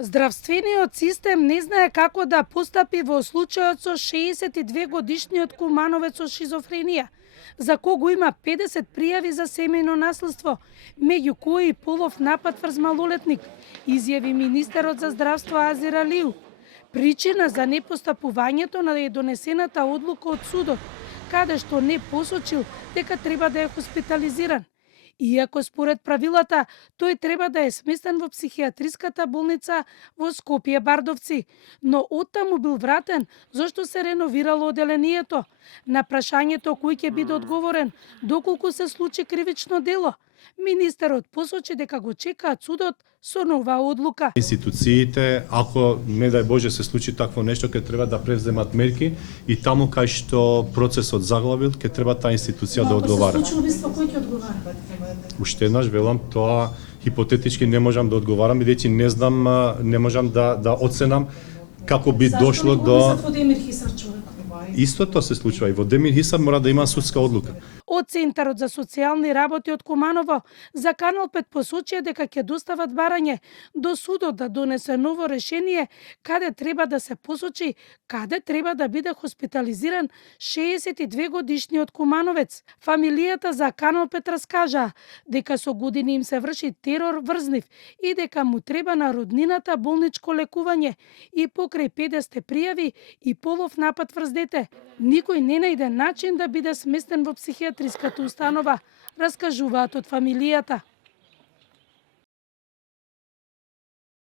Здравствениот систем не знае како да постапи во случајот со 62-годишниот кумановец со шизофренија, за кого има 50 пријави за семејно наследство, меѓу кои и полов напад врз малолетник, изјави министерот за здравство Азир Алиу. Причина за непостапувањето на е донесената одлука од судот, каде што не посочил дека треба да е хоспитализиран. Иако според правилата, тој треба да е сместен во психијатриската болница во Скопје Бардовци, но оттаму бил вратен зашто се реновирало оделението. На прашањето кој ќе биде одговорен доколку се случи кривично дело, министерот посочи дека го чекаат судот со нова одлука. Институциите, ако не дај Боже се случи такво нешто, ќе треба да превземат мерки и таму кај што процесот заглавил, ќе треба таа институција да одговара. Ако се случи убиство, кој ќе одговара? Уште еднаш велам, тоа хипотетички не можам да одговарам, бидејќи не знам, не можам да оценам како би дошло до... Зашто не го во Демир Хисар човек? Истото се случува и во Демир Хисар мора да има судска одлука. Од Центарот за социјални работи од Куманово за Канал 5 посочија дека ќе достават барање до судот да донесе ново решение каде треба да се посочи каде треба да биде хоспитализиран 62-годишниот Кумановец. Фамилијата за Канал 5 раскажа дека со години им се врши терор врз нив и дека му треба на роднината болничко лекување и покрај 50 пријави и полов напад врз дете. Никој не најде начин да биде сместен во психијатриската установа, раскажуваат од фамилијата.